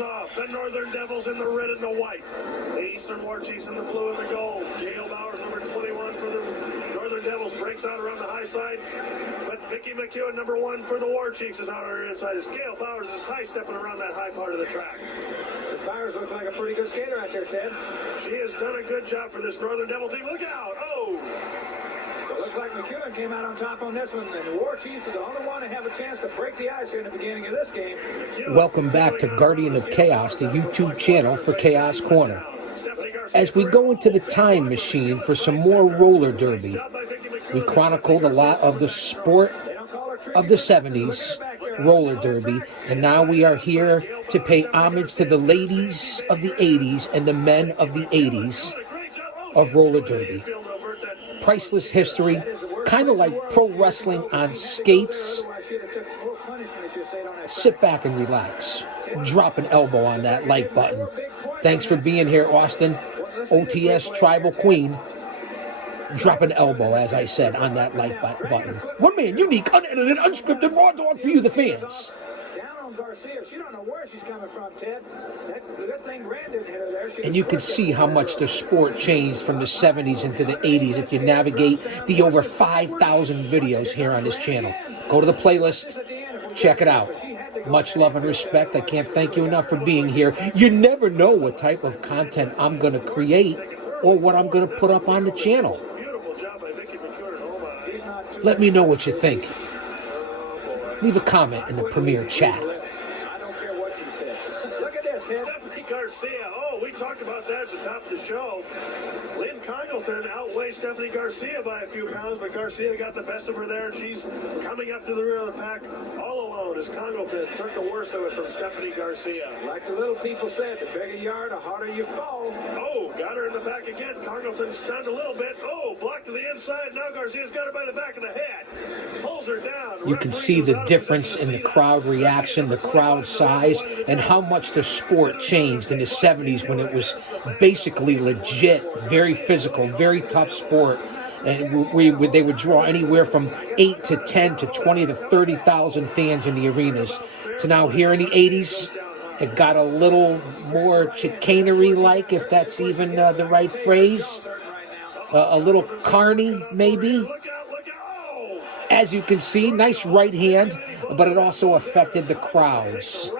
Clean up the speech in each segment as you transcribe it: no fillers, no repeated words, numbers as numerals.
Off. The Northern Devils in the red and the white. The Eastern War Chiefs in the blue and the gold. Gail Bowers, number 21 for the Northern Devils, breaks out around the high side. But Vicky McEwen, number 1 for the War Chiefs, is out on her inside. As Gail Bowers is high-stepping around that high part of the track. Bowers looks like a pretty good skater out there, Ted. She has done a good job for this Northern Devil team. Look out! Oh! It looks like McEwen came out on top on this one, and the War Chiefs are the only one to have a chance to break the ice here in the beginning of this game. Welcome back to Guardian of Chaos, the YouTube channel for Chaos Corner. As we go into the time machine for some more roller derby, we chronicled a lot of the sport of the 70s, roller derby, and now we are here to pay homage to the ladies of the 80s and the men of the 80s of roller derby. Priceless history, kind of like pro wrestling on skates. Sit back and relax. Drop an elbow on that like button. Thanks for being here, Austin. OTS Tribal Queen. Drop an elbow, as I said, on that like button. One man, unique, unedited, unscripted, raw dog for you, the fans. Garcia, she don't know where she's coming from, Ted. That good thing Grant didn't hit her there. And you can see how much the sport changed from the 70s into the 80s if you navigate the over 5,000 videos here on this channel. Go to the playlist, check it out. Much love and respect. I can't thank you enough for being here. You never know what type of content I'm going to create or what I'm going to put up on the channel. Let me know what you think. Leave a comment in the Premier chat. Garcia. Oh, we talked about that at the top of the show. Lynn Congleton outweighs Stephanie Garcia by a few pounds, but Garcia got the best of her there, and she's coming up to the rear of the pack all alone as Congleton took the worst of it from Stephanie Garcia. Like the little people said, the bigger you are, the harder you fall. Oh, got her in the back again. Congleton stunned a little bit. Oh, blocked to the inside. Now Garcia's got her by the back of the head. Pulls her down. You can see the difference in the crowd reaction, the crowd size, and how much the sport changed in the 70s when it was basically legit, very physical, very tough sport. And they would draw anywhere from 8 to 10 to 20 to 30,000 fans in the arenas. To now here in the 80s, it got a little more chicanery-like, if that's even the right phrase. A little carny, maybe. As you can see, nice right hand, but it also affected the crowds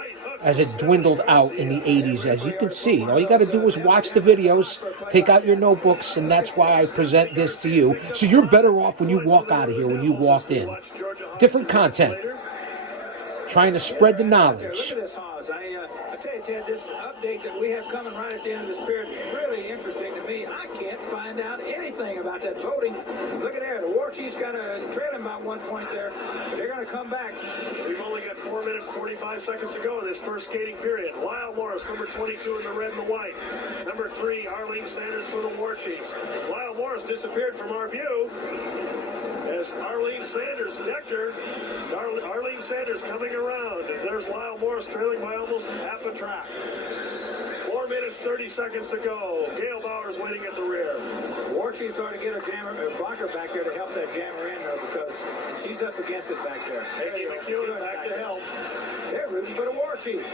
as it dwindled out in the 80s. As you can see, all you got to do is watch the videos, take out your notebooks, and that's why I present this to you. So you're better off when you walk out of here, when you walked in. Different content. Trying to spread the knowledge. I tell you, Ted, this update that we have coming right at the end of this period is really interesting to me. I can't find out anything about that voting. Look at there. The War Chiefs got a trailing about 1 point there. They're going to come back. We've only got 4 minutes, 45 seconds to go in this first skating period. Lyle Morris, number 22 in the red and the white. Number 3, Arlene Sanders for the War Chiefs. Lyle Morris disappeared from our view as Arlene Sanders decked her. Arlene Sanders coming around. There's Lyle Morris trailing by almost half a track. 4 minutes, 30 seconds to go. Gail Bowers waiting at the rear. War Chiefs ought to get her blocker back there to help that jammer in, though, because she's up against it back there. Vicky McEwen back to help. They're rooting for the War Chiefs.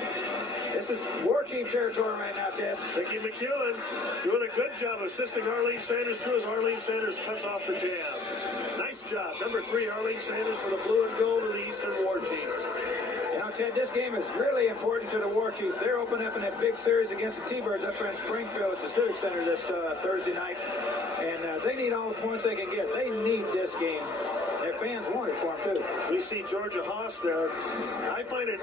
This is War Chief territory right now, Ted. Vicky McEwen doing a good job assisting Arlene Sanders through as Arlene Sanders cuts off the jam. Nice job. Number 3, Arlene Sanders for the blue and gold of the Eastern War Chiefs. You know, Ted, this game is really important to the War Chiefs. They're opening up in that big series against the T-Birds up there in Springfield at the Civic Center this Thursday night. And they need all the points they can get. They need this game. Their fans want it for them, too. We see Georgia Haas there. I find it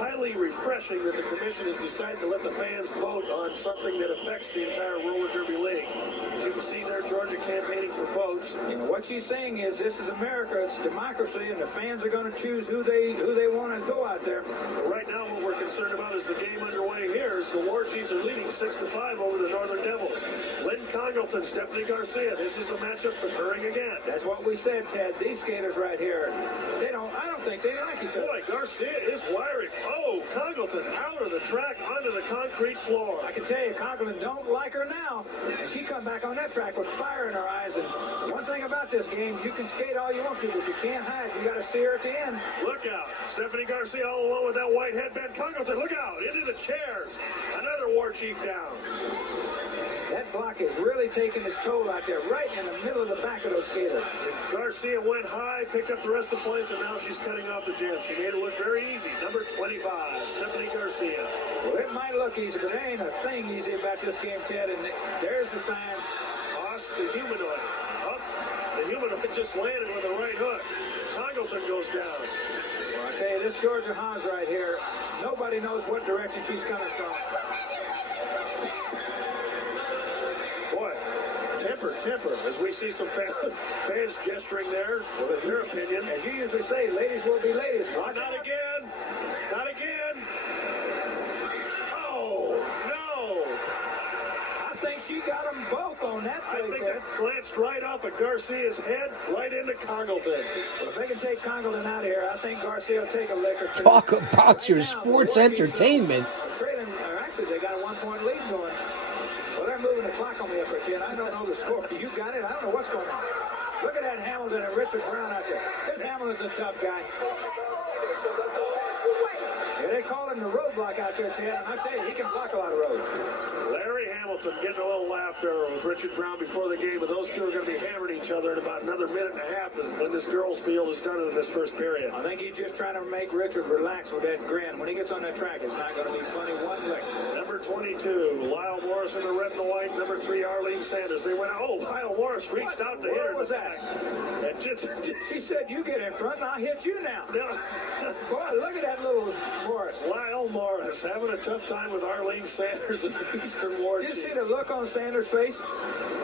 highly refreshing that the commission has decided to let the fans vote on something that affects the entire roller derby league. As you can see there, Georgia campaigning for votes. You know, what she's saying is this is America, it's democracy, and the fans are going to choose who they want to go out there. Right now, what we're concerned about is the game underway here. Is The War Chiefs are leading 6-5 over the Northern Devils. Lynn Congleton, Stephanie Garcia. This is the matchup occurring again. That's what we said, Ted. These skaters right here, I don't think they like each other. Boy, Garcia is wiring. Oh, Congleton out of the track onto the concrete floor. I can tell you, Congleton don't like her now. And she come back on that track with fire in her eyes. And one thing about this game, you can skate all you want to, but you can't hide. You got to see her at the end. Look out. Stephanie Garcia all alone with that white headband. Congleton, look out. Into the chairs. Another War Chief down. That block is really taking its toll out there, right in the middle of the back of those skaters. Garcia went high, picked up the rest of the place, and now she's cutting off the jam. She made it look very easy. Number 25, Stephanie Garcia. Well, it might look easy, but there ain't a thing easy about this game, Ted. And there's the sign. Toss the humanoid. Up. The humanoid just landed with a right hook. Congleton goes down. Well, I tell you, this Georgia Haas right here, nobody knows what direction she's coming from. Boy, temper, as we see some fans gesturing there with their opinion. As you usually say, ladies will be ladies. Not again. Not again. Oh, no. I think she got them both on that play, I think Ted. that glanced right off of Garcia's head, right into Congleton. Well, if they can take Congleton out of here, I think Garcia will take a lick or two. Talk about your sports entertainment. Actually, they got a 1-point lead going. Well, they're moving the clock on me up there, Ted. I don't know the score. You got it? I don't know what's going on. Look at that Hamilton and Richard Brown out there. This Hamilton's a tough guy. Yeah, they call him the roadblock out there, Ted. And I tell you, he can block a lot of roads. Larry Hamilton getting a little laugh there with Richard Brown before the game, but those two are going to be hammering each other in about another minute and a half when this girls' field is done in this first period. I think he's just trying to make Richard relax with that grin. When he gets on that track, it's not going to be funny one lick. Number 22, Lyle Morris in the red and the white. Number 3, Arlene Sanders. They went out. Oh, Lyle Morris reached out to hit her. What was that? She said, you get in front and I'll hit you now. Boy, look at that little Morris. Lyle Morris having a tough time with Arlene Sanders in the Eastern Ward. Did you see the look on Sanders' face?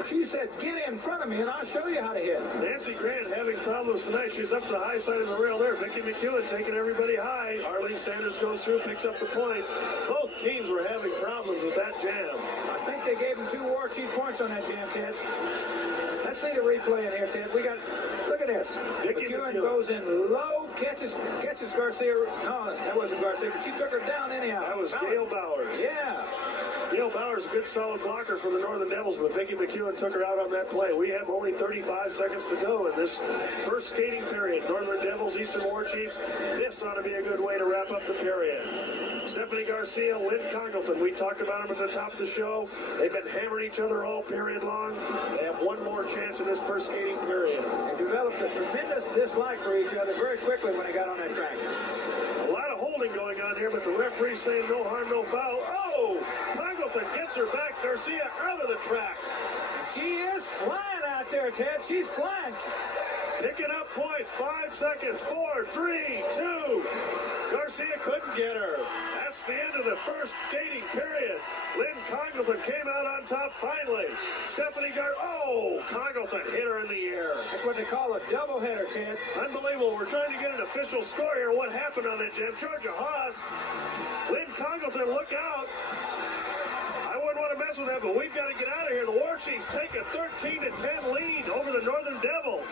She said, get in front of me and I'll show you how to hit. Nancy Grant having problems tonight. She's up to the high side of the rail there. Vicky McEwen taking everybody high. Arlene Sanders goes through, picks up the points. Both teams were having problems with that jam. I think they gave him 2 War Chief points on that jam, Ted. Let's see the replay in here, Ted. Look at this. McEwen goes in low, catches Garcia. No, that wasn't Garcia, but she took her down anyhow. That was Gail Bowers. Yeah. Gail Bowers, a good solid blocker for the Northern Devils, but Vicky McEwen took her out on that play. We have only 35 seconds to go in this first skating period. Northern Devils, Eastern War Chiefs. This ought to be a good way to wrap up the period. Stephanie Garcia, Lynn Congleton. We talked about them at the top of the show. They've been hammering each other all period long. They have one more chance in this first skating period. They developed a tremendous dislike for each other very quickly when they got on that track. A lot of holding going on here, but the referee's saying no harm, no foul. Oh! Congleton gets her back. Garcia out of the track. She is flying out there, Ted. She's flying. Picking up points. 5 seconds. 4, 3, 2. Garcia couldn't get her. That's the end of the first skating period. Lynn Congleton came out on top finally. Stephanie Congleton hit her in the air. That's what they call a doubleheader, Ted. Unbelievable. We're trying to get an official score here. What happened on that jam? Georgia Haas. Lynn Congleton, look out. I wouldn't want to mess with that, but we've got to get out of here. The War Chiefs take a 13-10 lead over the Northern Devils.